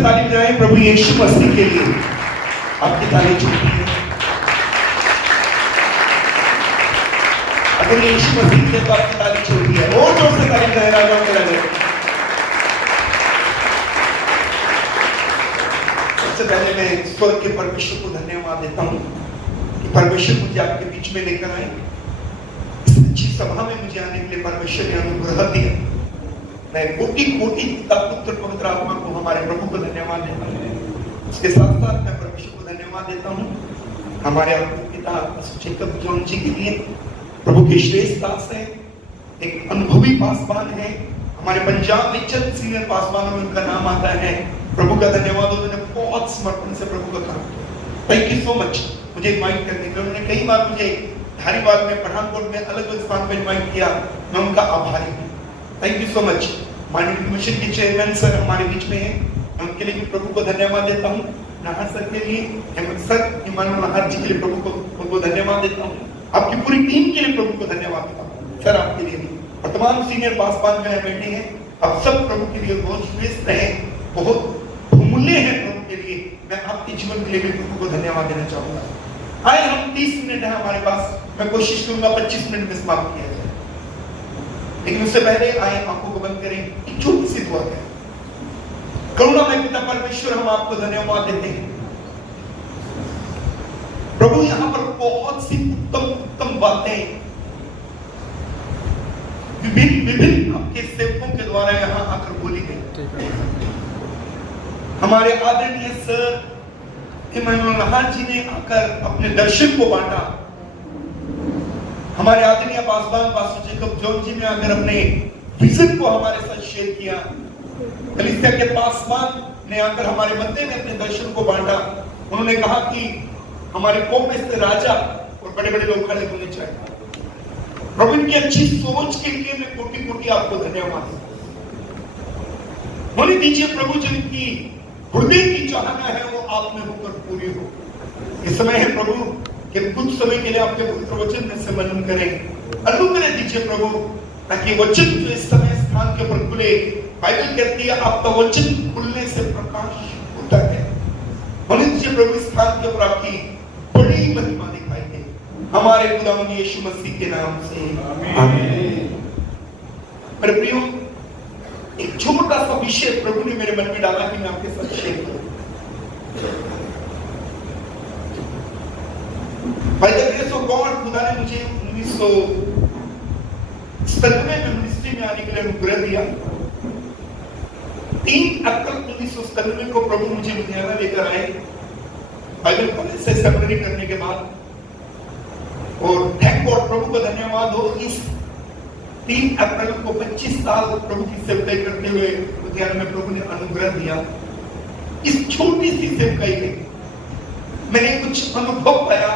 से ताली बजाएं प्रभु यीशु मसीह के लिए। आपकी ताली छोटी है, अगर यीशु मसीह के लिए तो आपकी ताली छोटी है। और जोर से ताली बजाएं राजाओं के राजा। सबसे पहले मैं स्वर्ग के परमेश्वर को धन्यवाद देता हूं कि परमेश्वर मुझे आपके बीच में लेकर आए। इस अच्छी सभा में मुझे आने के लिए परमेश्वर ने अनुग्रह दिया। मैं कोटि कोटि पिता पुत्र पवित्र आत्मा को हमारे प्रभु को धन्यवाद देता हूँ। उसके साथ साथ मैं परमेश्वर को धन्यवाद देता हूँ हमारे पिता जेकब जॉन जी के लिए। प्रभु के श्रेष्ठ दास है, एक अनुभवी पासवान है, हमारे पंजाब में चंद सीनियर पासवानों में उनका नाम आता है। प्रभु का धन्यवाद, उन्होंने बहुत समर्पण से प्रभु का काम किया। थैंक यू सो मच मुझे इनवाइट करने के लिए। उन्होंने कई बार मुझे धारीवाल में, पठानकोट में अलग अलग स्थान पर इनवाइट किया। मैं उनका आभारी हूँ। Thank you so much. माननीय कमीशन के चेयरमैन सर हमारे बीच में हैं, मैं उनके लिए भी प्रभु को धन्यवाद देता हूँ। नाहर सर के लिए, सर इमानुएल नाहर जी के लिए प्रभु को धन्यवाद देता हूँ। आपकी पूरी टीम के लिए प्रभु को धन्यवाद देता हूँ। सर आपके लिए भी, और तमाम सीनियर पासवान जो है बैठे हैं, आप सब प्रभु के लिए बहुत श्रेष्ठ है, बहुत बहुमूल्य है प्रभु के लिए। मैं आपके जीवन के लिए भी प्रभु को धन्यवाद देना चाहूंगा। आए हम 30 मिनट है हमारे पास, मैं कोशिश करूंगा 25 मिनट में समाप्त किया जाए, लेकिन उससे पहले आए आंखों को बंद करें, एक छोटी सी दुआ करें। करुणामय पिता परमेश्वर, हम आपको धन्यवाद देते हैं प्रभु। यहां पर बहुत सी उत्तम उत्तम बातें विभिन्न आपके सेवकों के द्वारा यहां आकर बोली गई। हमारे आदरणीय सर इमानुएल नाहर जी ने आकर अपने दर्शन को बांटा। हमारे आदरणीय पासवान पास्टर जेकब जॉन जी ने आकर अपने विजन को हमारे साथ शेयर किया। कलीसिया के पासवान ने आकर हमारे मंदिर में अपने दर्शन को बांटा। उन्होंने कहा कि हमारे कौम में से राजा और बड़े बड़े लोग खड़े होने चाहिए। प्रभु इनकी अच्छी सोच के लिए मैं कोटि कोटि आपको धन्यवाद होने दीजिए प्रभु। जिनकी हृदय की चाहना है वो आप में होकर पूरी हो। इस समय है प्रभु कि कुछ समय के लिए आपके पवित्र वचन में से मनन करें। अनुग्रह दीजिए प्रभु, ताकि वचन जो इस समय स्थान के ऊपर खुले। बाइबल कहती है आपका वचन खुलने से प्रकाश होता है। होने दीजिए प्रभु इस स्थान के ऊपर आपकी बड़ी महिमा दिखाई दे, हमारे खुदावंद यीशु मसीह के नाम से आमीन। मेरे प्रियो, एक छोटा सा विषय प्रभु ने मेरे मन में डाला कि मैं आपके साथ शेयर करूं। By the grace of God, खुदा ने मुझे 1997 में मिनिस्ट्री में आने के लिए अनुग्रह दिया। 3 अप्रैल 1997 को प्रभु मुझे लुधियाना लेकर आए बाइबल कॉलेज से सेमिनरी करने के बाद। और थैंक गॉड, प्रभु का धन्यवाद हो, इस 3 अप्रैल को 25 साल प्रभु की सेवकाई करते हुए लुधियाना में प्रभु ने अनुग्रह दिया। इस छोटी सी सेवकाई में मैंने कुछ अनुभव पाया,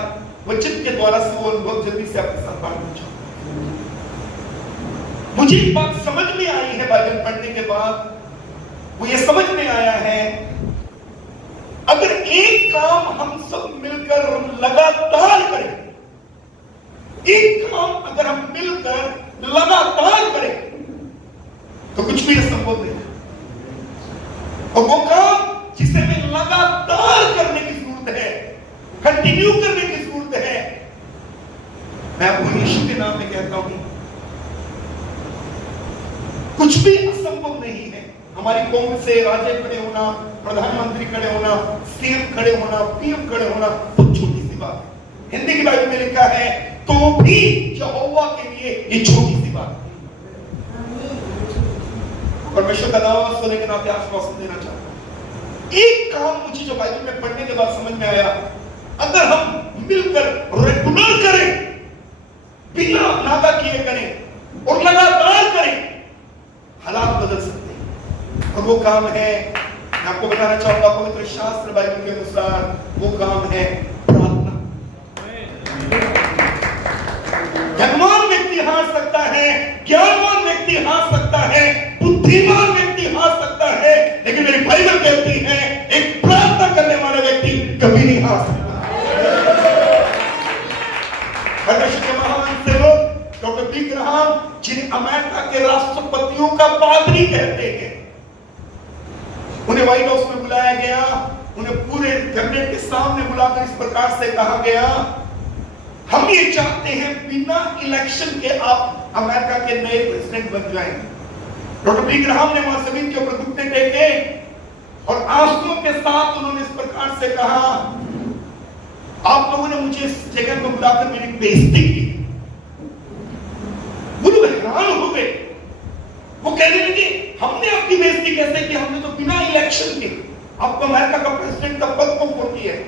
वचन के द्वारा से वो अनुभव जल्दी से आपके साथ बांटना चाहूंगा। मुझे एक बात समझ में आई है बाइबल पढ़ने के बाद, वो ये समझ में आया है, अगर एक काम हम सब मिलकर लगातार करें, एक काम अगर हम मिलकर लगातार करें तो कुछ भी असंभव नहीं है। और वो काम जिसे हमें लगातार करने की जरूरत है, कंटिन्यू करने की जरूरत है, मैं आपको यीशु के नाम में कहता हूं, कुछ भी असंभव नहीं है। हमारी कौम से राजा खड़े होना, प्रधानमंत्री खड़े होना, सीएम खड़े होना, पीएम खड़े होना, तो छोटी सी बात है। हिंदी की बाइबल में लिखा है तो भी यहोवा के लिए ये छोटी सी बात है। परमेश्वर का नाम सुनने के नाते आश्वासन देना चाहता हूं। एक काम मुझे जो बाइबल में पढ़ने के बाद समझ में आया, अगर हम मिलकर रेगुलर करें, बिना नागा किए करें और लगातार करें, हालात बदल सकते हैं। और वो काम है, मैं आपको बताना चाहूंगा, पवित्र शास्त्र बाइबल के अनुसार वो काम है प्रार्थना। धनवान व्यक्ति हार सकता है, ज्ञानवान व्यक्ति हार सकता है, बुद्धिमान व्यक्ति हार सकता है, लेकिन मेरी बाइबल कहती है एक प्रार्थना करने वाला व्यक्ति कभी नहीं हार सकता। परमेश्वर के महान सेवक डॉक्टर बी ग्राहम, जिन्हें अमेरिका के राष्ट्रपतियों का पादरी कहते हैं, उन्हें व्हाइट हाउस में बुलाया गया, उन्हें पूरे कैबिनेट के सामने बुलाकर इस प्रकार से कहा गया, हम ये चाहते हैं बिना इलेक्शन के आप अमेरिका के नए प्रेसिडेंट बन जाएं। डॉक्टर बिली ग्राहम ने वहां जमीन के ऊपर घुटने टेके और आंसुओं के साथ उन्होंने इस प्रकार से कहा, आप लोगों ने मुझे इस जगह पर बुलाकर मेरी बेइज्जती की। वो लोग हैरान हो गए, वो कहने लगे हमने आपकी बेइज्जती कैसे की, हमने तो बिना इलेक्शन के आपको अमेरिका का प्रेसिडेंट का पद को वोट किया है,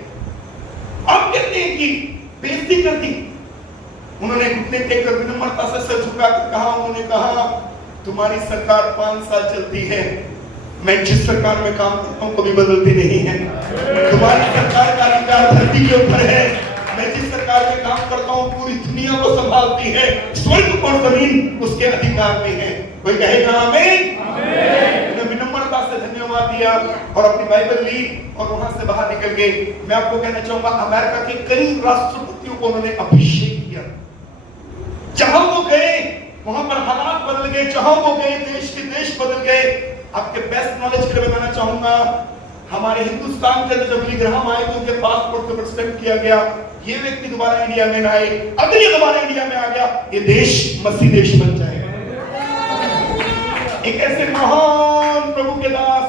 आप कहते हैं कि बेइज्जती कर दी। उन्होंने घुटने टेककर विनम्रता से सर झुकाकर कहा, उन्होंने कहा तुम्हारी सरकार 5 साल चलती है, मैं जिस सरकार में काम करता हूं कभी बदलती नहीं है। तुम्हारी सरकार का अधिकार धरती के ऊपर है, मैं जिस सरकार में काम करता हूं पूरी दुनिया को संभालती है, स्वर्ग और जमीन उसके अधिकार में है। कोई कहेगा आमीन। उन्हें विनम्रता से धन्यवाद दिया और अपनी बाइबल ली और वहां से बाहर निकल गए। मैं आपको कहना चाहूंगा अमेरिका के कई राष्ट्रपतियों को उन्होंने अभिषेक किया, जहां वो गए वहां पर हालात बदल गए, जहां वो गए देश के देश बदल गए। आपके बेस्ट नॉलेज के लिए बताना चाहूंगा, हमारे हिंदुस्तान के अंदर जब बिली ग्राहम आए तो उनके पासपोर्ट को स्टैंप किया गया, ये व्यक्ति दोबारा इंडिया में आए, अगर ये दोबारा इंडिया में आ गया ये देश मसीह देश बन जाएगा। एक ऐसे महान प्रभु के दास,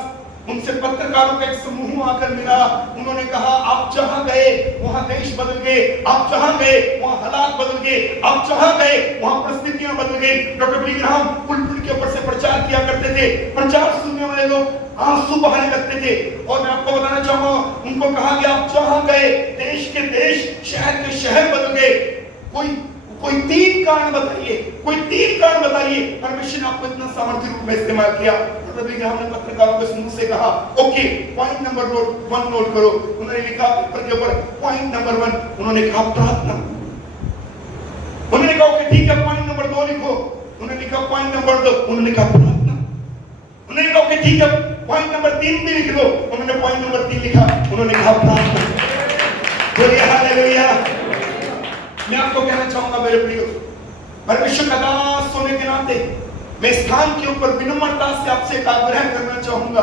उनसे पत्रकारों का एक समूह आकर मिला, उन्होंने कहा आप जहां गए वहां देश बदल गए, आप जहां गए वहां हालात बदल गए, आप जहां गए वहां परिस्थितियां बदल गई। डॉक्टर बिली ग्राहम पुलपिट के ऊपर से प्रचार किया करते थे, प्रचार सुनने वाले लोग आंसू बहाने लगते थे। और मैं आपको बताना चाहूंगा, उनको कहा कि आप जहां गए देश के देश, शहर के शहर बदल गए। कोई 3 कारण बताइए, कोई 3 कारण बताइए परमेश्वर ने आपको इतना सामर्थ्य रूप में इस्तेमाल किया। हमने पत्रकारों के समूह से कहा ओके, पॉइंट नंबर 1 नोट करो। उन्होंने लिखा पेपर के ऊपर पॉइंट नंबर 1, उन्होंने कहा प्रार्थना। उन्होंने कहा ओके ठीक है, पॉइंट नंबर 2 लिखो। उन्होंने लिखा पॉइंट नंबर 2, उन्होंने कहा प्रार्थना। उन्होंने कहा ओके ठीक है, पॉइंट नंबर 3 भी लिख लो। उन्होंने पॉइंट नंबर 3 लिखा, उन्होंने कहा प्रार्थना। बोलिए हालेलुया। मैं आपको कहना चाहूंगा मेरे प्रियो, परमेश्वर का दास होने के नाते मैं स्थान के ऊपर विनम्रता से आपसे एक आग्रह करना चाहूंगा।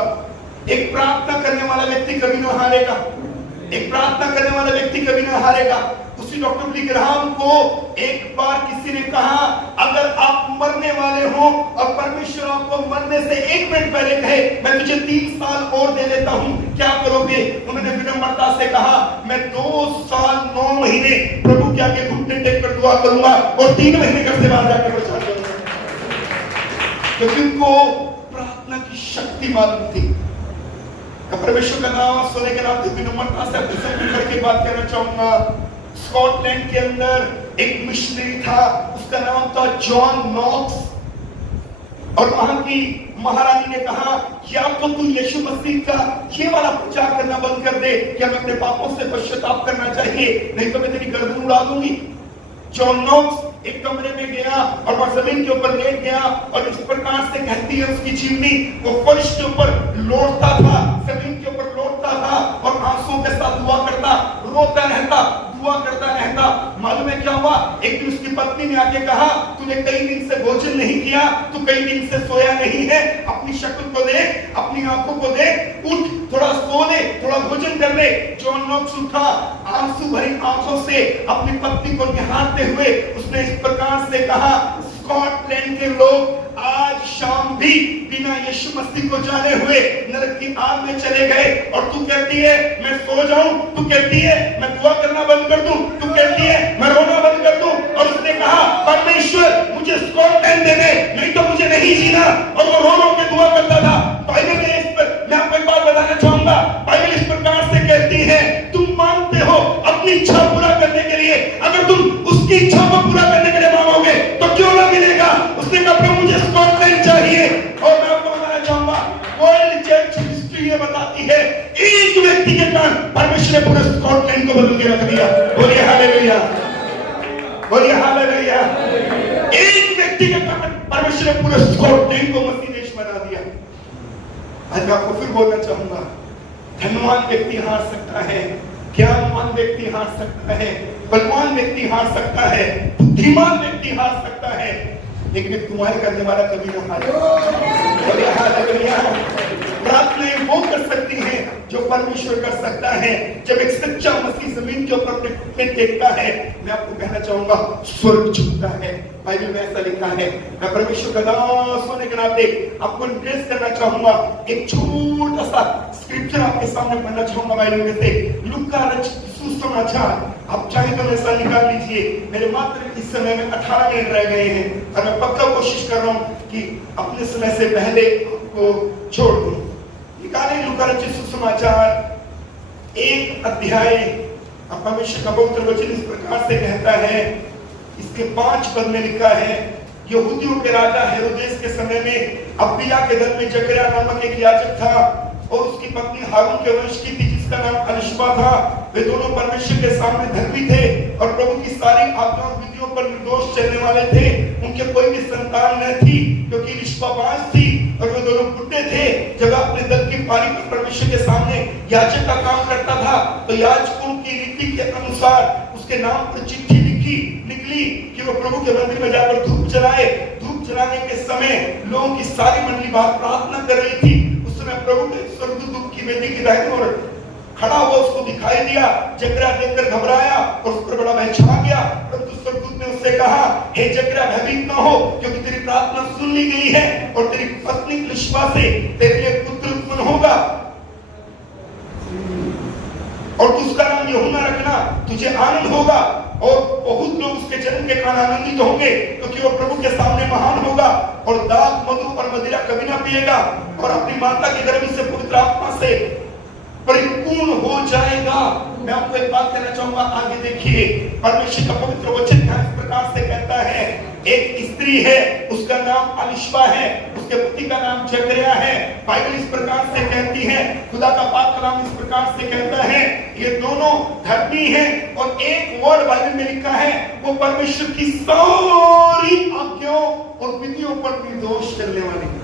एक प्रार्थना करने वाला व्यक्ति कभी ना हारेगा, एक प्रार्थना करने वाला व्यक्ति कभी ना हारेगा। उसी डॉक्टर बिली ग्राहम को एक बार किसी ने कहा अगर आप मरने वाले हो और परमेश्वर आपको मरने से 1 मिनट पहले कहे मैं तुझे 3 साल और दे देता हूं, क्या करोगे? उन्होंने विनम्रता से कहा मैं 2 साल 9 महीने प्रभु के आगे घुटने टेककर दुआ करूंगा और 3 महीने घर से बाहर जाकर प्रचार करूंगा, क्योंकि उनको प्रार्थना की शक्ति मालूम थी। परमेश्वर का नाम सोने के नाते विनम्रता से अपने से मिलकर के बात करना चाहूंगा। स्कॉटलैंड के अंदर एक मिशनरी था, उसका नाम था जॉन नॉक्स, और वहां की महारानी ने कहा या तो तू यीशु मसीह का ये वाला प्रचार करना बंद कर दे कि हमें अपने पापों से पश्चाताप करना चाहिए, नहीं तो मैं तेरी गर्दन उड़ा दूंगी। जॉन नॉक्स एक कमरे में गया और वह जमीन के ऊपर लेट गया और इस प्रकार से कहती है उसकी चिमनी, वो फर्श के ऊपर लौटता था, जमीन के ऊपर लौटता था और आंसुओं के साथ दुआ करता, रोता रहता, दुआ करता रहता। मालूम है क्या हुआ? एक दिन उसकी पत्नी ने आके कहा तूने कई दिन से भोजन नहीं किया, तू कई दिन से सोया नहीं है, अपनी शक्ल को देख, अपनी आंखों को देख, उठ थोड़ा सो ले, थोड़ा भोजन कर ले। जॉन नॉक्स उठा, आंसू भरी आंखों से अपनी पत्नी को निहारते हुए उसने इस प्रकार से कहा स्कॉटलैंड के लोग आज शाम भी बिना यीशु मसीह को जाने हुए नरक की आग में चले गए, और तू कहती है मैं सो जाऊं, तू कहती है मैं दुआ करना बंद कर दूं, तू कहती है मैं रोना बंद कर दूं। और उसने कहा परमेश्वर मुझे स्कॉटलैंड दे दे, नहीं तो मुझे नहीं जीना, और वो रो रो के दुआ करता था। बाइबल में इस पर मैं आपको एक बात बताना चाहूंगा, बाइबल इस प्रकार से कहती है तुम मांगते हो अपनी इच्छा पूरा करने के लिए, अगर तुम उसकी इच्छा को पूरा करने के लिए मांगोगे तो क्यों ना मिलेगा। उसने कहा प्रभु मुझे स्कॉटलैंड चाहिए, और मैं आपको बताना चाहूंगा वर्ल्ड चर्च हिस्ट्री ये बताती है एक व्यक्ति के कारण परमेश्वर ने पूरे स्कॉटलैंड को बदल के रख दिया। बोलिए हालेलुया, बोलिए हालेलुया। एक व्यक्ति के कारण परमेश्वर ने पूरे स्कॉटलैंड को मसीह देश बना दिया। आज मैं आपको फिर बोलना चाहूंगा, धनवान व्यक्ति हार सकता है, ज्ञानवान व्यक्ति हार सकता है, बलवान व्यक्ति हार सकता है, बुद्धिमान व्यक्ति हार सकता है, लेकिन तुम्हारे करने वाला कभी ना हारे। प्रार्थनाएं वो कर सकती हैं जो परमेश्वर कर सकता है। जब एक सच्चा मसीह जमीन के ऊपर अपने घुटने टेकता है, मैं आपको कहना चाहूंगा स्वर्ग झुकता है। बाइबल में ऐसा लिखा है। मैं परमेश्वर का दास होने के नाते आपको इंप्रेस करना चाहूंगा। एक छोटा सा स्क्रिप्चर आपके सामने पढ़ना चाहूंगा बाइबल में से, लूका रचित सुसमाचार। आप चाहे तो ऐसा निकाल लीजिए। मेरे मात्र इस समय में 18 मिनट रह गए हैं और मैं पक्का कोशिश कर रहा हूं कि अपने समय से पहले आपको छोड़ दूं। निकालें लूका रचित सुसमाचार 1 अध्याय। परमेश्वर का पवित्र वचन इस प्रकार से कहता है, इसके 5 पद में लिखा है, यहूदियों के राजा हेरोदेस के समय में अबिय्याह के दल में जकरिया नामक एक याजक था और उसकी पत्नी हारून के वंश की थी जिसका नाम एलीशबा था। वे दोनों परमेश्वर के सामने धर्मी थे और प्रभु की सारी आज्ञाओं और विधियों पर निर्दोष चलने वाले थे। उनके कोई भी संतान न थी क्योंकि एलीशबा बांझ थी और वे दोनों बुढ़े थे। जब अपने दल की पारी पर परमेश्वर के सामने याजक का काम करता था तो याजकों की रीति के अनुसार उसके नाम पर चिट्ठी निकली कि वो प्रभु के मंदिर में जाकर धूप जलाए। धूप जलाने के समय लोगों की सारी मंडली बाहर प्रार्थना कर रही थी। उस समय प्रभु के स्वर्गदूत की वेदी की दाहिनी ओर खड़ा हुआ उसको दिखाई दिया। जकरिया देखकर घबराया और उस पर बड़ा भय छा गया। परंतु स्वर्गदूत ने उससे कहा, हे जकरिया भयभीत न हो, क्योंकि तेरी प्रार्थना सुन ली गई है और तेरी पत्नी एलीशबा से तेरे लिए पुत्र उत्पन्न होगा और तू उसका नाम यूहन्ना रखना। तुझे आनंद होगा और बहुत लोग उसके जन्म के कारण आनंदित होंगे क्योंकि वो प्रभु के सामने महान होगा और दाख मधु और मदिरा कभी ना पिएगा और अपनी माता के गर्भ से पवित्र आत्मा से परिपूर्ण हो जाएगा। मैं आपको एक बात कहना चाहूंगा, आगे देखिए। परमेश्वर का पवित्र वचन इस प्रकार से कहता है, एक स्त्री है उसका नाम एलीशबा है, उसके पति का नाम जकरिया है। बाइबल इस प्रकार से कहती है, खुदा का पाक कलाम इस प्रकार से कहता है, ये दोनों धर्मी हैं और एक वर्ड बाइबल में लिखा है, वो परमेश्वर की सारी आज्ञाओं और विधियों पर निर्दोष चलने वाले हैं।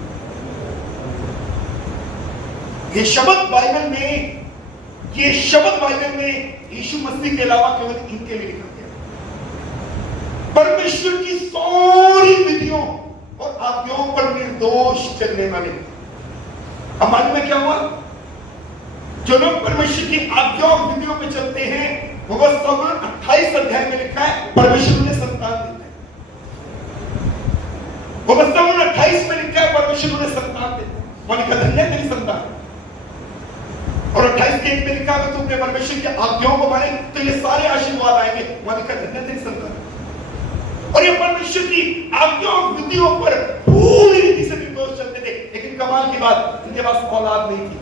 ये शब्द बाइबल में यीशु मसीह के अलावा केवल इनके लिए लिखा गया। परमेश्वर की सारी विधियों और आज्ञाओं पर निर्दोष चलने वाले। अब मालूम है क्या हुआ? जो लोग परमेश्वर की आज्ञाओं और विधियों पे चलते हैं, वो बस 28 अध्याय में लिखा है परमेश्वर उन्हें संतान देता है। वो बस 28 में लिखा है परमेश्वर उन्हें संतान देता है। वो लिखा धन्य तेरी संतान। और 28 के 1 में लिखा है, तुमने परमेश्वर की आज्ञाओं को माने तो ये सारे आशीर्वाद आएंगे। वहां लिखा धन्य तेरी संतान। और ये परमेश्वर की आज्ञाओं और विधियों पर पूरी रीति से निर्दोष चलते थे। लेकिन कमाल की बात, इनके पास औलाद नहीं थी।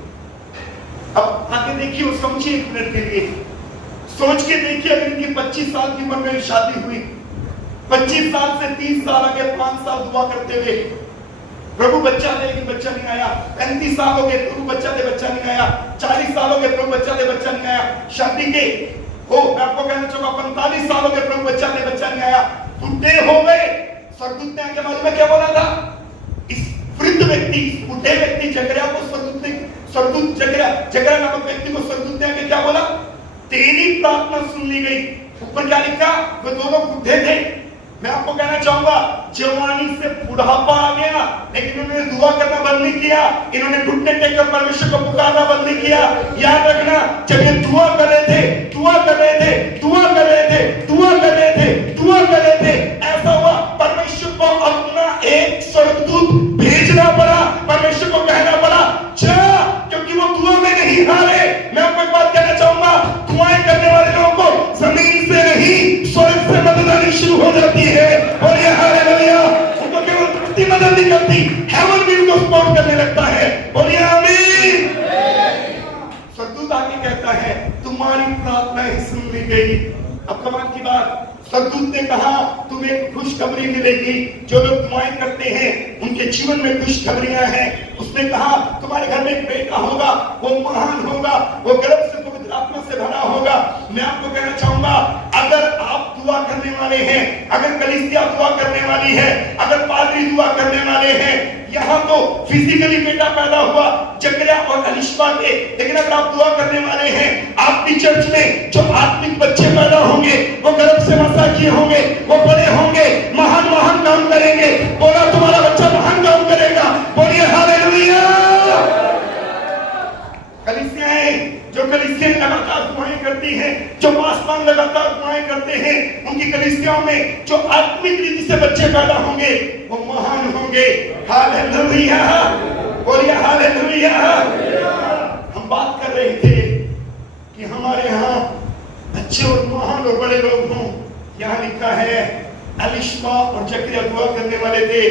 अब आगे देखिए और समझिए 1 मिनट के लिए, सोच के देखिए। अगर इनकी 25 साल की उम्र में शादी हुई, 25 साल से 30 साल आगे 5 साल दुआ करते हुए प्रभु बच्चा दे, लेकिन बच्चा नहीं आया। 35 साल हो गए, प्रभु बच्चा दे, बच्चा नहीं आया। 40 साल हो गए, प्रभु बच्चा दे, बच्चा नहीं आया। शादी के मैं आपको कहना चाहूंगा 45 साल हो गए, प्रभु बच्चा दे, बच्चा नहीं आया। बुढ़े हो गए। स्वर्गदूत ने आके बारे में क्या बोला था? इस वृद्ध व्यक्ति, इस बुढ़े व्यक्ति जकरिया को स्वर्गदूत जकरिया नामक व्यक्ति को स्वर्गदूत ने आके क्या बोला? तेरी प्रार्थना सुन ली गई। ऊपर क्या लिखा? वे दोनों बुढ़े थे। मैं आपको कहना चाहूंगा, जवानी से बुढ़ापा आ गया, लेकिन इन्होंने दुआ करना बंद नहीं किया। इन्होंने घुटने टेककर परमेश्वर को पुकारना बंद नहीं किया। याद रखना, जब ये दुआ कर रहे थे, ऐसा हुआ परमेश्वर को अपना एक स्वर्गदूत भेजना पड़ा। परमेश्वर को कहना पड़ा जा, क्योंकि वो दुआ में नहीं हारे। मैं आपको एक बात कहना चाहूंगा, दुआएं करने वाले लोगों को जमीन से नहीं स्वर्ग से मदद आनी शुरू हो जाती है। और ये हालेलुया, उनको केवल धरती मदद नहीं करती, हेवन भी उनको सपोर्ट करने लगता है। और ये आमीन। स्वर्गदूत आगे कहता है, तुम्हारी प्रार्थनाएं सुन ली गई। अब कमाल की बात, स्वर्गदूत ने कहा तुम्हें खुशखबरी मिलेगी। जो लोग दुआएं करते हैं उनके जीवन में खुशखबरियां हैं। उसने कहा तुम्हारे घर में एक बेटा होगा, वो महान होगा, वो गर्भ से पवित्र आत्मा से भरा होगा। मैं आपको कहना चाहूंगा, अगर आप दुआ करने वाले हैं, अगर कलीसिया दुआ करने वाली है, अगर पादरी दुआ करने वाले हैं, यहाँ तो फिजिकली बेटा पैदा हुआ जकरिया और एलीशबा के, लेकिन अगर आप दुआ करने वाले हैं, आपकी चर्च में जो आत्मिक बच्चे पैदा होंगे, वो गर्भ से किए होंगे, वो बड़े होंगे, महान काम करेंगे। बोला तुम्हारा बच्चा महान काम करेगा। बोलिए हालेलुया। कलीसियाएं करती है, जो आसमान लगातार दुआएं करते हैं, उनकी कलीसियाओं में जो आत्मिक रीति से बच्चे पैदा होंगे वो महान होंगे। हालेलुया, बोलिए हालेलुया। हम बात कर रहे थे कि हमारे यहाँ अच्छे और महान और बड़े लोग हों। यहाँ लिखा है एलिशमा और जकरिया दुआ करने वाले थे,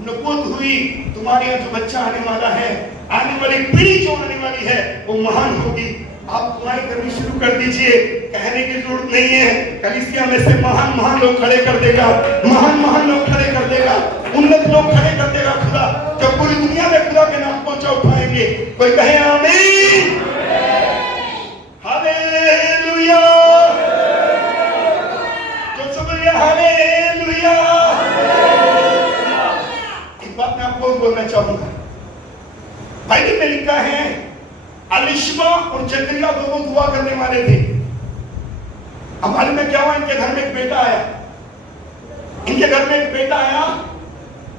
नबूवत हुई तुम्हारे यहाँ जो बच्चा आने वाला है, आने वाली पीढ़ी जो आने वाली है वो महान होगी। आप दुआएं करनी शुरू कर दीजिए, कहने की जरूरत नहीं है। कलीसिया में से महान महान लोग खड़े कर देगा, महान महान लोग खड़े कर देगा, उन्नत लोग खड़े कर देगा खुदा, जो पूरी दुनिया में खुदा के नाम पहुंचा उठाएंगे। कोई कहे आमीन, हालेलुया, जो सब हालेलुया। एक बात मैं आपको बोलना चाहूंगा, बाइबल में लिखा है एलिशमा और जकरिया दोनों दुआ करने वाले थे। अब मालूम में क्या हुआ, इनके घर में एक बेटा आया, इनके घर में एक बेटा आया,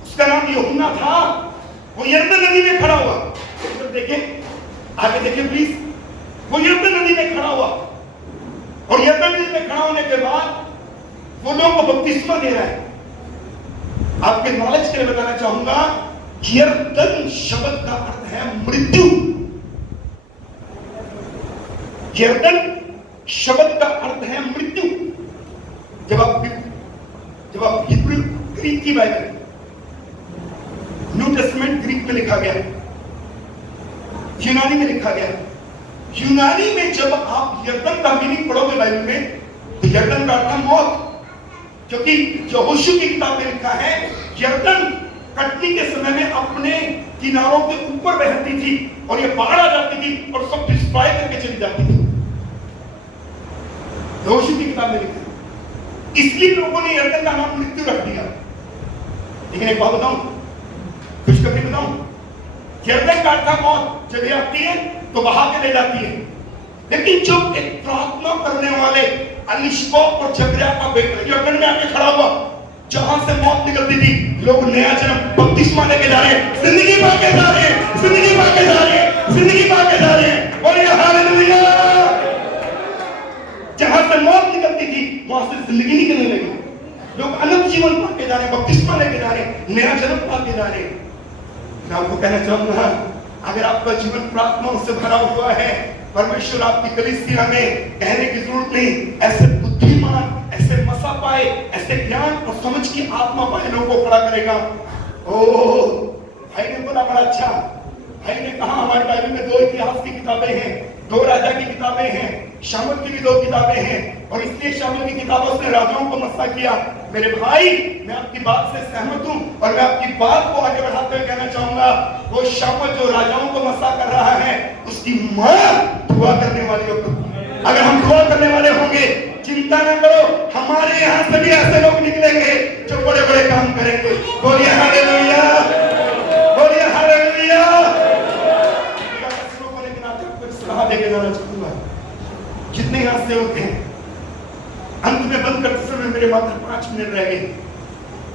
उसका नाम यूहन्ना था। वो यरदन नदी में खड़ा हुआ, तो देखिए आगे देखिए प्लीज, वो यरदन नदी में खड़ा हुआ और यरदन नदी में खड़ा होने के बाद वो लोगों को बपतिस्मा दे रहा है। आपके नॉलेज के लिए बताना चाहूंगा, यरदन शब्द का अर्थ है मृत्यु। यरदन शब्द का अर्थ है मृत्यु। जब आप हिब्रू ग्रीक की बाइबल, न्यू टेस्टमेंट ग्रीक में लिखा गया, यूनानी में लिखा गया। यूनानी में जब आप यरदन का मीनिंग पढ़ोगे बाइबल में, तो यरदन का अर्थ है मौत। क्योंकि यहोशू की किताब में लिखा है यरदन कटनी के समय में अपने किनारों के ऊपर बहती थी और ये बाढ़ आ जाती थी और सब डिस्ट्रॉय करके चली जाती थी। यहोशू की किताब में लिखा, इसलिए लोगों ने यरदन का नाम मृत्यु रख दिया। लेकिन एक बात बताऊं, खुशखबरी बताऊं, यरदन का अर्थ मौत, जब आती है तो बहा के ले जाती है। लेकिन जब एक प्रार्थना करने वाले एलिशमा और जकरिया का बेटा यरदन में आके खड़ा हुआ, जहां से मौत निकलती थी, लोग नया जन्म बपतिस्मा लेके जा रहे हैं, जिंदगी पाके जा रहे हैं, जिंदगी पाके जा रहे हैं, जिंदगी पाके जा रहे हैं। बोलिए हालेलुया। जहां से मौत निकलती थी वहां से जिंदगी निकलने लगी, लोग अनंत जीवन पाके जा रहे हैं, बपतिस्मा लेके जा रहे हैं, नया जन्म पाके जा रहे हैं। मैं आपको कहना चाहूंगा, अगर आपका जीवन प्रार्थनाओं से भरा हुआ है, परमेश्वर आपकी कलीसिया में कहने की जरूरत नहीं, ऐसे बुद्धिमान, ऐसे मसा पाए, ऐसे ज्ञान और समझ की आत्मा पाए लोगों को खड़ा करेगा। ओ भाई ने बोला बड़ा अच्छा, भाई ने कहा हमारी बाइबल में 2 इतिहास की किताबें हैं, 2 राजा की किताबें हैं, शामुएल की भी 2 किताबें हैं, और इसलिए शामुएल की किताबों से राजाओं को मसा किया। मेरे भाई, मैं आपकी बात से सहमत हूं और मैं आपकी बात को आगे बढ़ाते हुए कहना चाहूंगा, वो शामुएल जो राजाओं को मसा कर रहा है, उसकी मां दुआ करने वाली होगी। अगर हम दुआ करने वाले होंगे, चिंता न करो, हमारे यहाँ से भी ऐसे लोग निकलेंगे जो बड़े बड़े काम करेंगे। बोलिए हालेलुया, बोलिए हालेलुया। लेकिन आपको सलाह देके जाना चाहूंगा, जितने यहाँ सेवक हैं, अंत में बंद करते समय मेरे मात्र 5 मिनट रह गए।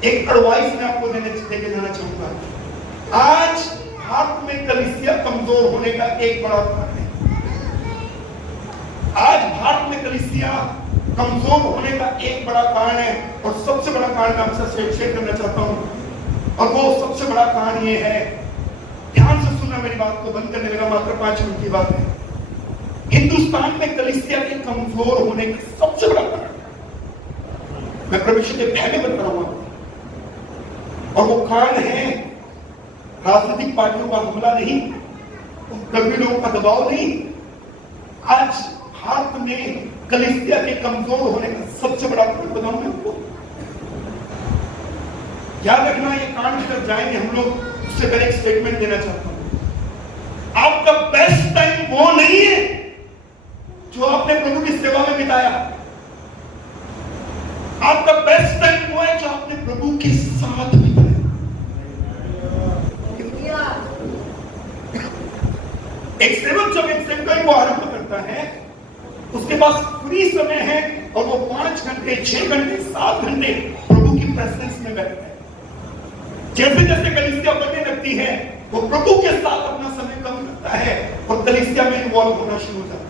एक एडवाइस मैं आपको देके जाना चाहूंगा। आज भारत में कलीसिया कमजोर होने का एक बड़ा कारण है। आज भारत में कलीसिया कमजोर होने का एक बड़ा कारण है, और सबसे बड़ा कारण मैं आपसे शेयर करना चाहता हूं, और वो सबसे बड़ा कारण ये है, ध्यान से सुनना मेरी बात को, बंद करने लगा, मात्र 5 मिनट की बात है। हिंदुस्तान में कलीसिया के कमजोर होने का सबसे बड़ा कारण मैं परमेश्वर के पहले बता रहा हूं, और वो कारण है राजनीतिक पार्टियों का हमला नहीं, कभी लोगों का दबाव नहीं। आज भारत में कलीसिया के कमजोर होने का सबसे बड़ा कारण बताऊं मैं आपको। याद रखना, ये कांड जब जाएंगे हम लोग, उससे पहले एक स्टेटमेंट देना चाहता हूं। आपका बेस्ट टाइम वो नहीं है जो आपने प्रभु की सेवा में बिताया, आपका बेस्ट टाइम वो है जो आपने प्रभु के साथ बिताया। एक सेवक जब एक सेवकाई को आरंभ करता है, उसके पास फ्री समय है और वो 5 घंटे, 6 घंटे, 7 घंटे प्रभु की प्रेजेंस में बैठता है। जैसे जैसे कलीसिया बढ़ने लगती है, वो प्रभु के साथ अपना समय कम करता है और कलीसिया में इन्वॉल्व होना शुरू हो जाता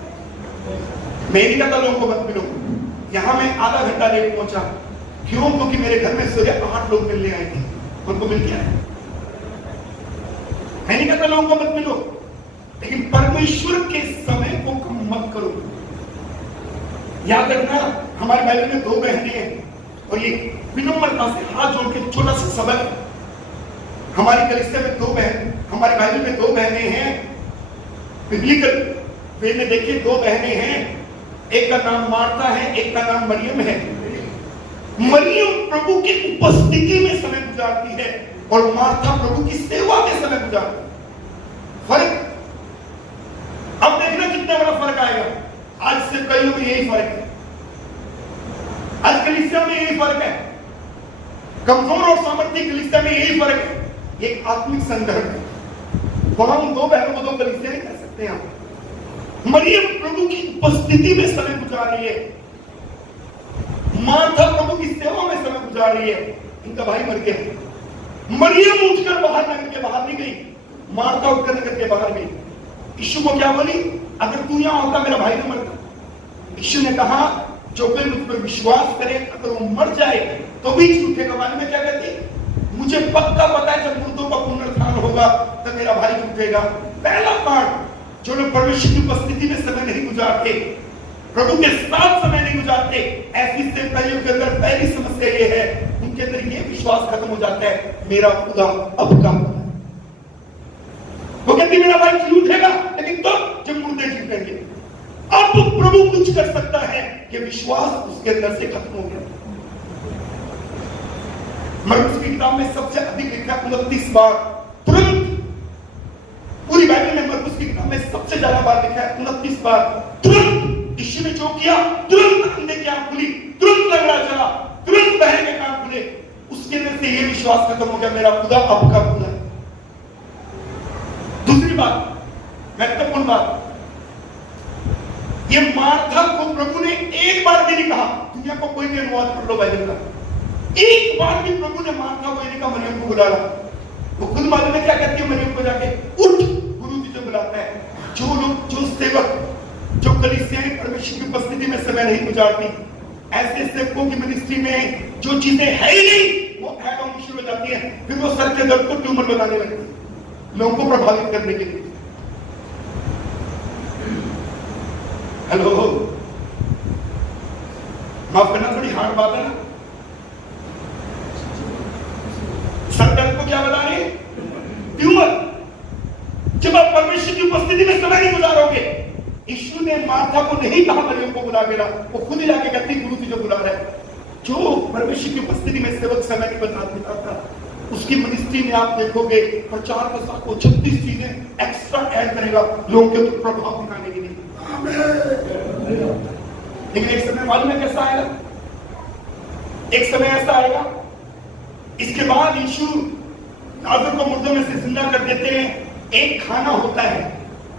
है। मैं नहीं कहता लोगों को मत मिलो, यहां मैं आधा घंटा लेट पहुंचा, क्यों? क्योंकि मेरे घर में सूर्य 8 लोग मिलने आए थे, उनको मिल गया है। मैं नहीं कहता लोगों को मत मिलो, लेकिन परमेश्वर के समय को कम मत करो। याद रखना, हमारे बाइबल में 2 बहनें हैं, और ये विनम्रता से हाथ जोड़ के छोटा सा सबक है। हमारी कलीसिया में 2 बहन, हमारे बाइबल में 2 बहनें हैं, बिब्लिकल वे में देखिए 2 बहनें हैं, एक का नाम मार्था है, एक का नाम मरियम है। मरियम प्रभु की उपस्थिति में समय गुजारती है और मार्था प्रभु की सेवा में समय गुजारती है। फर्क अब देखना कितना बड़ा फर्क आएगा। आज से कईयों में यही फर्क है, आज कलीसिया में यही फर्क है, कमजोर और सामर्थ्य कलीसिया में यही फर्क है। एक आत्मिक संदर्भ है, वहां उन 2 बहनों को 2 कलीसिया नहीं कर सकते हम। मरियम प्रभु की उपस्थिति में समय गुजार रही है, मार्था प्रभु की सेवा में समय गुजार रही है। इनका भाई मर गया, मरियम उठकर बाहर नगर के बाहर नहीं गई, मार्था उठकर नगर के बाहर गई। यीशु को क्या बोली? अगर तू यहां होता मेरा भाई न मरता। यीशु ने कहा जो कोई मुझ पर विश्वास करे अगर वो मर जाए तो भी झूठेगा। मालूम में क्या कहती? मुझे पक्का पता है जब मुर्दों का पुनरुत्थान होगा तब मेरा भाई उठेगा। पहला पाठ, जो लोग परमेश्वर की उपस्थिति में समय नहीं गुजारते, प्रभु के साथ समय नहीं गुजारते, ऐसी सेवकाइयों के अंदर पहली समस्या ये है, उनके अंदर ये विश्वास खत्म हो जाता है मेरा खुदा अब का खुदा। वो कहती मेरा भाई क्यों उठेगा, लेकिन तो जब मुर्दे जीतेंगे। अब प्रभु कुछ कर सकता है कि विश्वास उसके अंदर से खत्म हो गया। मरकुस की किताब में सबसे अधिक लिखा 29 बार, तुरंत पूरी बाइबल में मरकुस की किताब में सबसे ज्यादा बार लिखा है 29 बार। तुरंत यीशु ने जो किया, तुरंत अंधे की आंख खुली, तुरंत लंगड़ा चला, तुरंत बहरे के कान खुले। उसके अंदर से ये विश्वास खत्म हो गया मेरा खुदा अब का खुदा। दूसरी बात, महत्वपूर्ण बात, ये मार्था को प्रभु ने एक बार भी नहीं कहा, दुनिया को कोई भी अनुवाद कर लो बाइबल का, एक बार भी प्रभु ने मार्था को नहीं कहा मरियम को बुला ला। वो खुद मालूम है क्या कहती है मरियम को जाके, उठ, गुरु जी जो बुलाता है। जो लोग, जो सेवक, जो कलीसियाएं परमेश्वर की उपस्थिति में समय नहीं गुजारती, ऐसे सेवकों की मिनिस्ट्री में जो चीजें है ही नहीं वो ऐड होनी शुरू हो जाती है। फिर वो सर के दर्द को ट्यूमर बनाने लगती है लोगों को प्रभावित करने के लिए। हेलो, माफ करना थोड़ी हार्ड बात है ना। सर दर्द को क्या बता रहे? ट्यूमर। जब आप परमेश्वर की उपस्थिति में समय नहीं गुजारोगे, यीशु ने मार्था को नहीं कहा मरियम को बुला के ला, वो खुद ही जाके कहती गुरु जी जो बुला रहा है। जो परमेश्वर की उपस्थिति में सेवक समय नहीं बिताता, उसकी मिनिस्ट्री में आप देखोगे प्रचार के साथ वो 36 चीजें एक्स्ट्रा ऐड करेगा लोगों के ऊपर प्रभाव दिखाने के लिए। लेकिन एक समय मालूम है कैसा आएगा? एक समय ऐसा आएगा, इसके बाद यीशु लाजर को मुर्दों में से जिंदा कर देते हैं। एक खाना होता है,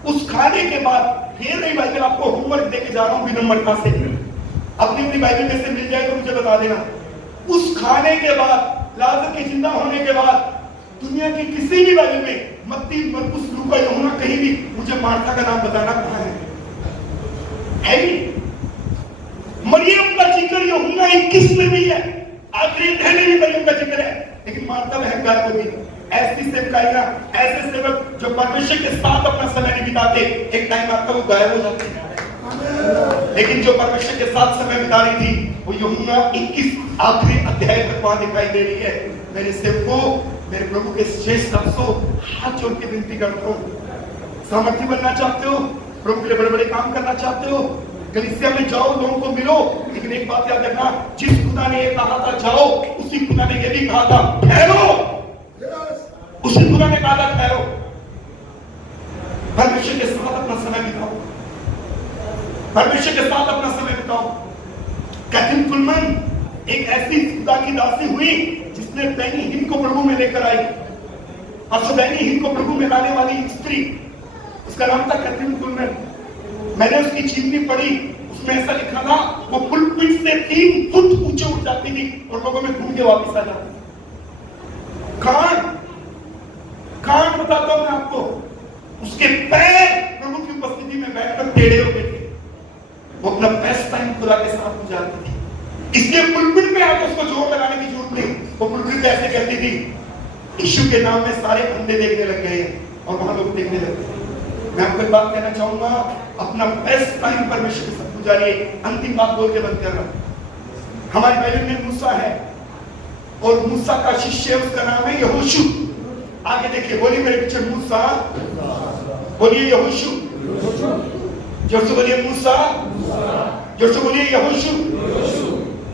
उस खाने के बाद फिर नहीं बाइबल आपको होमवर्क देके जा रहा हूं विनम्रता से, अपनी अपनी बाइबल में से मिल जाए तो मुझे बता देना। उस खाने के बाद, लाजर के जिंदा होने के बाद, दुनिया की किसी भी बाइबल में, मत्ती, मरकुस, लूका, यूहन्ना, कहीं भी मुझे मार्था का नाम बताना कहां है? मरियम का जिक्र यूहन्ना 21 में भी है, आखिरी अध्याय में भी मरियम का जिक्र है, लेकिन मार्था में गायब हो गई। ऐसी सेवकाइयां, ऐसे सेवक जो परमेश्वर के साथ अपना समय नहीं बिताते, एक टाइम आता है वो गायब हो जाते हैं। लेकिन जो परमेश्वर के साथ समय बिता रही थी वो यूहन्ना 21 आखिरी अध्याय तक वहां दिखाई दे रही है। मेरे सेवकों, मेरे प्रभु के श्रेष्ठ दासों, हाथ जोड़ के विनती करता हूं, सामर्थ्य बनना चाहते हो, प्रभु के लिए बड़े बड़े काम करना चाहते हो, कलीसिया में जाओ, लोगों को मिलो, लेकिन एक बात याद रखना, जिस खुदा ने ये कहा था जाओ, उसी खुदा ने ये भी कहा था ठहरो। उसी खुदा ने कहा था ठहरो। परमेश्वर के साथ अपना समय बिताओ, परमेश्वर के साथ अपना समय बिताओ। कैथरीन कुलमैन एक ऐसी खुदा की दासी हुई जिसने बेनी हिन को प्रभु में लेकर आई। अब बेनी हिन को प्रभु में लाने वाली स्त्री, उसका नाम था कैथरीन कुलमैन। मैंने उसकी जीवनी पढ़ी, उसमें ऐसा लिखा था वो पुलपिट से 3 फुट ऊंचे उठ जाती थी और लोगों में घूम के वापस आ जाती थी। कान बताता हूं मैं आपको, उसके पैर प्रभु की उपस्थिति में बैठकर टेढ़े हो गए थे। वो अपना बेस्ट टाइम खुदा के साथ गुजारती थी। इसलिए पुलपिट पे आके उसको जोर लगाने की जरूरत नहीं। वो पुलपिट पे ऐसे कहती थी, यीशु के नाम में सारे अंधे देखने लग गए और वहां लोग देखने लग गए। मैं आपको एक बात कहना चाहूंगा, अपना बेस्ट टाइम परमेश्वर के साथ गुजारिए। अंतिम बात बोल के बंद कर रहा हूं। हमारी बाइबल में मूसा है और मूसा का शिष्य उसका नाम है यहोशू। आगे देखिए, बोलिए मेरे पीछे मूसा, बोलिए यहोशू, जोर से बोलिए मूसा, जोर से बोलिए यहोशू।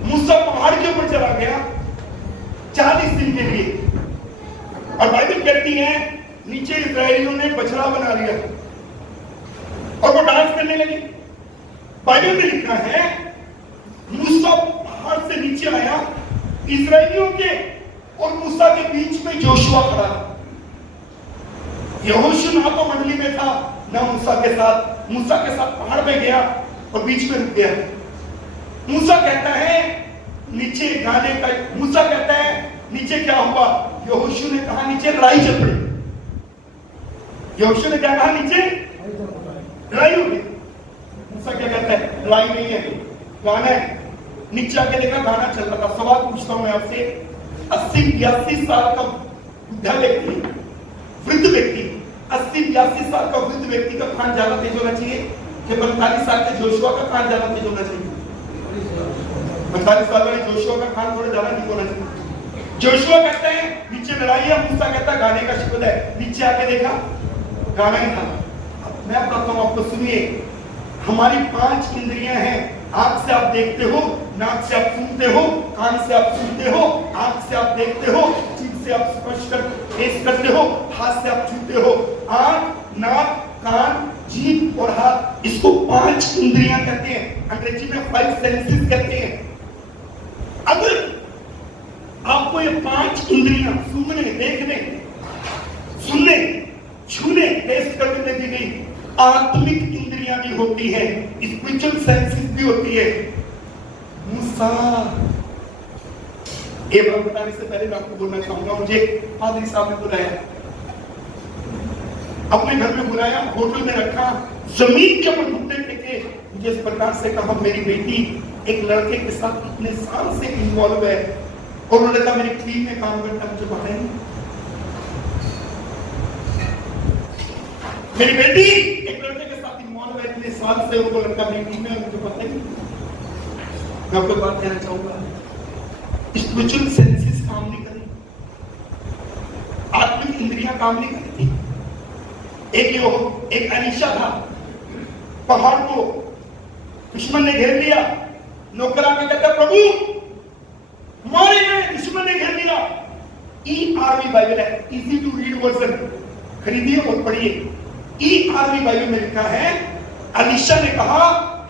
मूसा पहाड़ के ऊपर चला गया 40 दिन के लिए, और बाइबल कहती है नीचे इस्राएलियों ने बछड़ा बना लिया और वो डांस करने लगे। बाइबल में लिखा है मूसा पहाड़ से नीचे आया, इस्राएलियों के और मूसा के बीच में जोशुआ खड़ा था। यहोशू ना तो मंडली में था ना मूसा के साथ पहाड़ पे गया और बीच में रुक गया। मूसा कहता है नीचे गाने का, मूसा कहता है नीचे क्या हुआ? यहोशू ने कहा नीचे लड़ाई चल पड़ी। यहोशू ने क्या कहा? नीचे लड़ाई हो गई। मूसा क्या कहता है? लड़ाई नहीं है, गाना है। नीचे आके देखा गाना चल रहा था। सवाल पूछता हूं मैं आपसे, 80-82 साल का बुढ़ा व्यक्ति, वृद्ध व्यक्ति, 80-82 साल का वृद्ध व्यक्ति का कान ज्यादा तेज होना चाहिए कि 45 साल के जोशुआ का कान ज्यादा तेज होना चाहिए? 45 साल वाले जोशुआ का कान थोड़ा ज्यादा नहीं होना चाहिए। जोशुआ कहता है नीचे लड़ाई है, मूसा कहता है गाने का शब्द है। नीचे आके देखा गाना ही था। मैं बताता हूं आपको, सुनिए। हमारी 5 इंद्रियां हैं। आंख से आप देखते हो, नाक से आप सुनते हो, कान से आप सुनते हो, आंख से आप देखते हो, जीभ से आप स्पर्श करते हो, हाथ से आप छूते हो। आंख, नाक, कान, जीभ और हाथ, इसको 5 इंद्रियां कहते हैं। अंग्रेजी में 5 सेंसेस कहते हैं। अगर आपको ये 5 इंद्रियां सुनने, देखने, सुनने, छूने, टेस्ट करने दी गई, आत्मिक इंद्रियां भी होती है, स्पिरिचुअल सेंसेस भी होती है। मूसा, ये बात बताने से पहले मैं आपको बोलना चाहूंगा, मुझे पादरी साहब ने बुलाया, अपने घर में बुलाया, होटल में रखा, जमीन के ऊपर घुटने टेके, मुझे इस प्रकार से कहा मेरी बेटी एक लड़के के साथ इतने साल से इन्वॉल्व है, और उन्होंने कहा मेरी टीम में काम करता है, मुझे पता नहीं। मेरी बेटी एक लड़के के साथ इन्वॉल्व है इतने साल से, उनको लगता है मेरी टीम में, मुझे पता नहीं। मैं आपको बात कहना चाहूंगा, स्पिरिचुअल सेंसेस काम नहीं करें, आत्मिक इंद्रियां काम नहीं करती। एक अलीशा था, पहाड़ को दुश्मन ने घेर लिया, नौकर आके कहता प्रभु मारे गए, दुश्मन ने घेर लिया। ERV बाइबल है, इजी टू रीड वर्जन, खरीदिए और पढ़िए। ERV बाइबल में लिखा है अलीशा ने कहा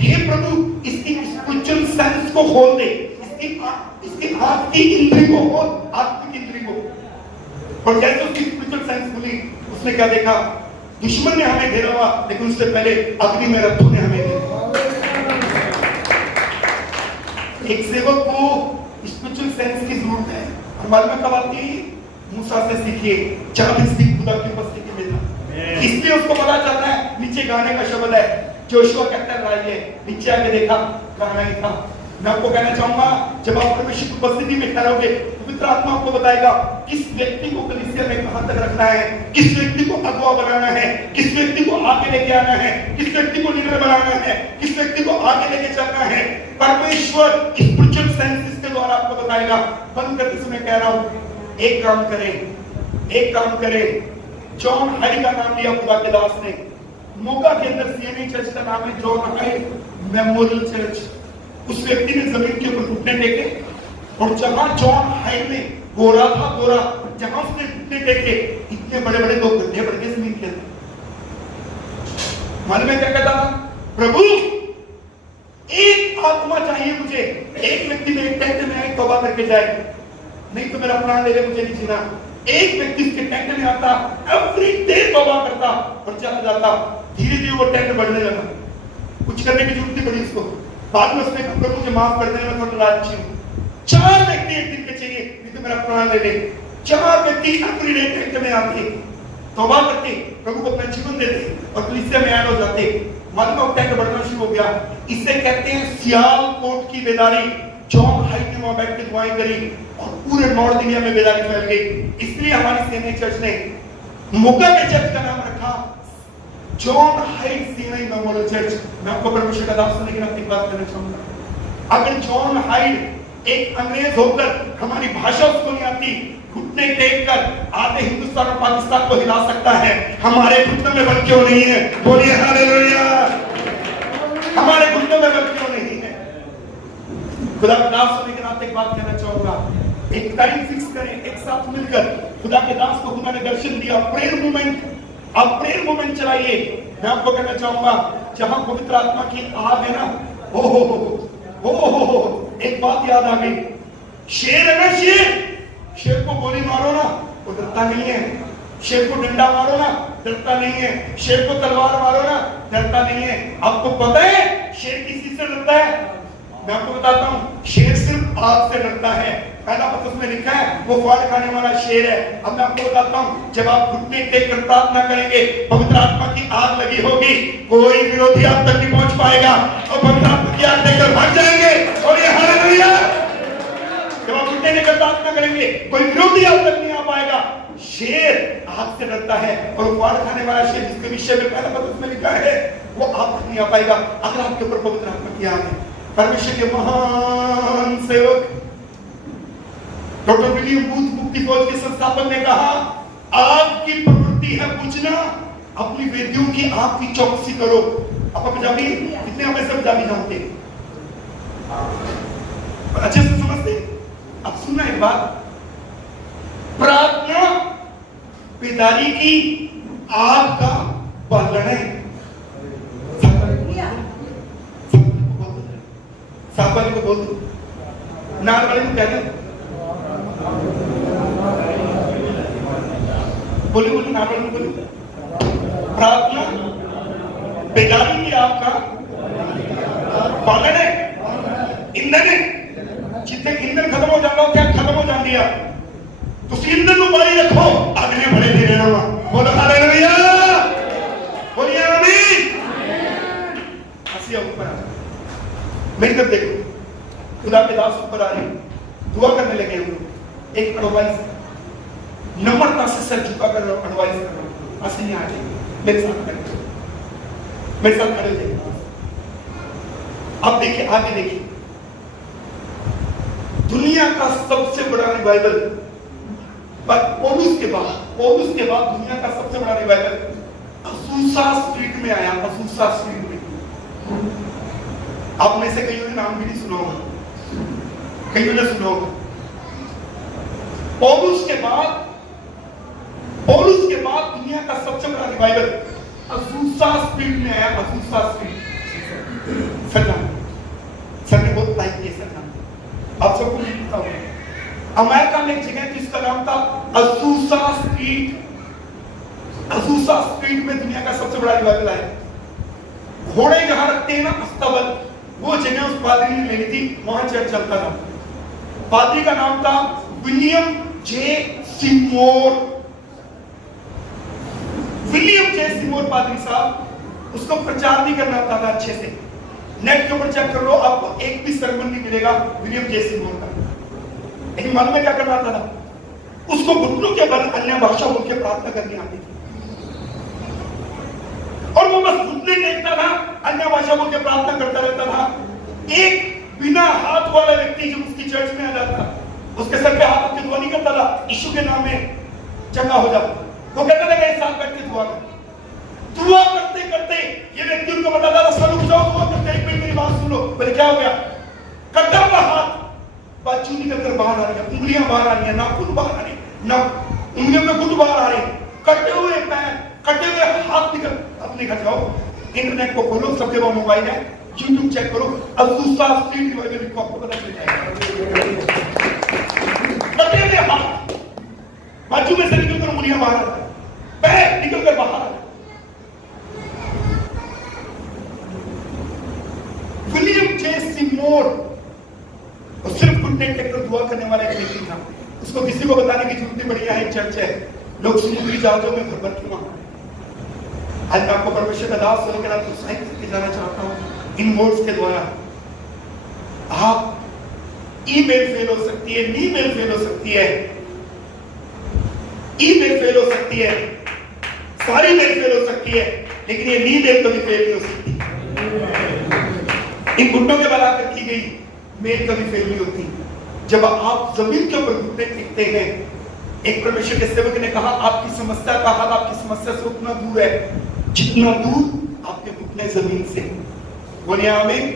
हे प्रभु इसकी स्पिरिचुअल सेंस को खोल दे, इसकी आंख की इंद्री को खोल, आत्मिक इंद्री को। और जैसे उसकी स्पिरिचुअल सेंस खुली, उसने क्या देखा? दुश्मन ने हमें घेरा हुआ, लेकिन उससे पहले अग्नि में रथों ने हमें घेरा। एक सेवक को स्पिरिचुअल सेंस की जरूरत है। हमारे में कब आती है? मूसा से सीखिए, 40 दिन खुदा की उपस्थिति में था, इसलिए उसको पता चलता है नीचे गाने का शब्द है। जोशुआ कहता है लड़ाई है, नीचे आके देखा गाना ही था। मैं आपको कहना चाहूंगा, जब आप परमेश्वर की उपस्थिति में ठहरोगे, पवित्र आत्मा आपको बताएगा किस व्यक्ति को कलीसिया में कहां तक रखना है, किस व्यक्ति को अगुवा बनाना है, किस व्यक्ति को आगे लेके आना है, किस व्यक्ति को लीडर बनाना है, किस व्यक्ति को आगे लेके चलना है। परमेश्वर स्पिरिचुअल सेंसेस के द्वारा आपको बताएगा। बंद करते समय कह रहा हूं, एक काम करें। जॉन हाइड का नाम लिया खुदा के दास ने। मोगा के अंदर सीएमई चर्च का नाम है जॉन हाइड मेमोरियल चर्च। उस व्यक्ति ने जमीन के ऊपर घुटने टेके, और जहां जॉन हाइड में गोरा था, जहां उसने घुटने टेके, इतने बड़े बड़े 2 गड्ढे बढ़ गए जमीन के अंदर। मन में क्या कहता था? प्रभु एक आत्मा चाहिए मुझे, एक व्यक्ति मेरे टेंट में आए, तौबा करके जाए, नहीं तो मेरा प्राण ले ले, मुझे नहीं जीना। एक व्यक्ति उसके टेंट में आता, एवरी डे तौबा करता और चला जाता। धीरे धीरे वो टेंट बढ़ने लगा, कुछ करने की जरूरत नहीं पड़ी उसको। बाद में उसने कहा मुझे माफ कर देना, मैं थोड़ा लालची हूं। 4 व्यक्ति एक दिन के चाहिए, नहीं तो मेरा प्राण ले ले। 4 व्यक्ति एवरी डे टेंट में आते, तौबा करते, प्रभु को अपना जीवन देते और कलीसिया में ऐड हो जाते। मालूम होता है कि बढ़ना शुरू हो गया। इसे कहते हैं सियालकोट की बेदारी। जॉन हाइट ने वहां बैठ के दुआएं करी और पूरे नॉर्थ इंडिया में बेदारी फैल गई। इसलिए हमारी सीएनए चर्च ने मोगा के चर्च का नाम रखा John height CNA memorial church. मैं आपको परमेश्वर का दास सुनने की नाते एक बात करना चाहूंगा। अगर जॉन हाइट एक अंग्रेज होकर हमारी भाषा उसको नहीं आती, घुटने टेक कर आधे हिंदुस्तान और पाकिस्तान को हिला सकता है, हमारे घुटनों में बल क्यों नहीं है? बोलिए हालेलुया। हमारे घुटनों में बल क्यों नहीं है? खुदा के दास होने के नाते एक बात कहना चाहूंगा। एक टाइम फिक्स करें, एक साथ मिलकर खुदा के दास को खुदा ने दर्शन दिया। प्रेयर मूवमेंट, अब प्रेयर मूवमेंट चलाइए। मैं आपको कहना चाहूंगा जहां पवित्र आत्मा की आग है ना, एक बात याद आ गई। शेर है ना, शेर को गोली मारो ना, वो डरता नहीं है। शेर को डंडा मारो ना, डरता नहीं है। शेर को तलवार मारो ना, डरता नहीं है। आपको पता है शेर किस चीज से डरता है? मैं आपको बताता हूँ, शेर सिर्फ आग से डरता है। पहला पत्र में लिखा है वो फाड़ खाने वाला शेर है। अब मैं आपको बताता हूँ, जब आप घुटने टेक कर प्रार्थना करेंगे, पवित्र आत्मा की आग लगी होगी, कोई विरोधी आप तक नहीं पहुंच पाएगा और पवित्र आत्मा की आग देकर भाग जाएंगे। और ये हालेलुया। जब आप घुटने टेक कर प्रार्थना करेंगे, कोई विरोधी आप तक नहीं आ पाएगा। शेर आग से डरता है और फाड़ खाने वाला शेर, जिसके विषय में पहला पत्र में लिखा है, वो आप तक नहीं आ पाएगा अगर आपके ऊपर पवित्र आत्मा की आग है। परमेश्वर के महान सेवक डॉक्टर विलियम बूथ मुक्ति फौज के संस्थापक ने कहा, आग की प्रवृत्ति है बुझना, अपनी वेदियों की आग की चौकसी करो। आप पंजाबी कितने हमें सब पंजाबी जानते हैं, अच्छे से समझते। अब सुनना एक बात, प्रार्थना बेदारी की आग का बालन है। साफ वाले को बोल दो, नाल वाले को कह दो, बोली बोली नाल वाले को बोली। प्रार्थना बेदारी की आपका बालन है, ईंधन है। जितने ईंधन खत्म हो जाता हो, क्या खत्म हो जाती है, तो ईंधन को बारी रखो, अगले बड़े दे रहे हो। बोलो हालेलुया, बोलिए आमीन। हंसिया ऊपर आ, मेरी तरफ देखो, खुदा के दास ऊपर आ रहे, दुआ करने लगे हम। एक एडवाइस, नम्रता से सर झुका कर एडवाइस कर रहा हूं। हंसी नहीं आ रही, मेरे साथ खड़े, मेरे साथ खड़े हो जाइए। अब देखिए, आगे देखिए, दुनिया का सबसे बड़ा रिवाइवल पौलुस के बाद दुनिया का सबसे बड़ा रिवाइवल असूसा स्ट्रीट में आया। असूसा स्ट्रीट में आप में से कईयों ने नाम भी नहीं सुना होगा, कईयों ने सुना होगा। पौलुस के बाद दुनिया का सबसे बड़ा रिवाइवल असूसा स्ट्रीट में आया। असूसा स्ट्रीट, सर ने बहुत लाइक किया सर नाम, आप सबको नहीं पता होगा। अमेरिका में एक जगह थी, इसका नाम था असूसा स्ट्रीट। असूसा स्ट्रीट में दुनिया का सबसे बड़ा रिवाइवल आया। घोड़े जहां रखते हैं ना, अस्तबल, वो जगह उस पादरी ने लेनी थी, वहां चर्च चलता था। पादरी का नाम था विलियम जे सिमोर। विलियम जे सिमोर पादरी साहब, उसको प्रचार नहीं करना आता था अच्छे से। नेट के ऊपर चेक कर लो, आपको एक भी सरमन नहीं मिलेगा विलियम जे सिमोर का। लेकिन मालूम है क्या करना आता था? उसको घुटनों के बल अन्य भाषा बोल के प्रार्थना करनी आती थी, और वो बस घुटने टेकता था, अन्य भाषा बोल के प्रार्थना करता रहता था। एक बिना हाथ वाला व्यक्ति जब उसकी चर्च में आ जाता, उसके सर पे हाथ रख के दुआ नहीं करता था, यीशु के नाम में चंगा हो जा। वो कहता था कि साथ बैठ के दुआ कर। दुआ करते करते ये व्यक्ति उनको बताता था, सर रुक जाओ, दुआ करते, एक मिनट मेरी बात सुन लो। बोले क्या हो गया? कटा हुआ हाथ, बाजू निकल कर बाहर आ रही है, उंगलियां बाहर आ रही है, नाखून बाहर आ रही है, ना उंगलियों में गुट बाहर आ रही है, कटे हुए पैर, कटे हुए हाथ निकल। अपने घर जाओ, इंटरनेट को खोलो, सबके पास मोबाइल है, यूट्यूब चेक करो, असूसा स्ट्रीट रिवाइवल लिखो, आपको पता चल जाएगा। कटे हुए हाथ, बाजू में से निकल कर उंगलियां बाहर आ रही है, पैर निकल कर बाहर आ रहे। विलियम जे सिमोर सिर्फ घुटने टेककर दुआ करने वाला एक व्यक्ति था। उसको किसी को बताने की जरूरत नहीं पड़ी, यहाँ एक चर्च है, लोग समुद्री जहाजों में भर भर के वहां। आज मैं आपको परमेश्वर का दास होने के नाते प्रोत्साहित करके जाना चाहता हूँ इन वर्ड्स के द्वारा। आप ईमेल फेल हो सकती है, ईमेल फेल हो सकती है, ईमेल फेल हो सकती है, सारी मेल फेल हो सकती है, लेकिन ये ईमेल कभी फेल नहीं हो सकती। इन घुटनों के बल आकर की गई मेल कभी फेल नहीं होती। जब आप जमीन के ऊपर घुटने टिकते हैं, एक परमेश्वर के सेवक ने कहा आपकी समस्या का हाल आपकी समस्या से उतना दूर है जितना दूर आपके घुटने जमीन से। बोलिए आमीन।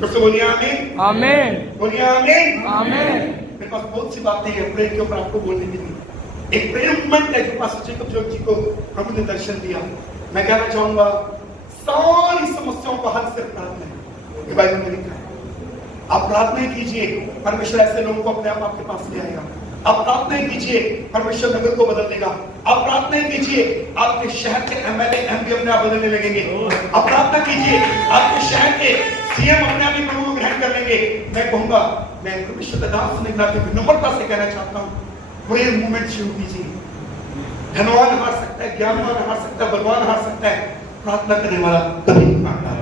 फिर से बोलिए आमीन। आमीन। बोलिए आमीन। आमीन। मेरे पास बहुत सी बातें हैं प्रेयर के ऊपर आपको बोलने के लिए। एक प्रेयर मूवमेंट है जो पास्टर जेकब जॉर्ज जी को प्रभु ने दर्शन दिया। मैं कहना चाहूंगा सारी समस्याओं का हल सिर्फ प्रार्थना है। ये बाइबल में लिखा है। आप प्रार्थना कीजिए, परमेश्वर ऐसे लोगों को अपने आप आपके पास ले आएगा। आप प्रार्थना कीजिए, परमेश्वर नगर को बदल देगा। आप प्रार्थना कीजिए, आपके शहर के एमएलए एमपी अपने आप बदलने लगेंगे। आप प्रार्थना कीजिए, आपके शहर के सीएम अपने आप ही प्रभु को ग्रहण कर लेंगे। मैं कहूंगा, मैं परमेश्वर का दास होने के नाते विनम्रता से कहना चाहता हूँ, प्रेयर मूवमेंट शुरू कीजिए। धनवान हार सकता है, ज्ञानवान हार सकता है, बलवान हार सकता है, प्रार्थना करने वाला कभी नहीं हारता।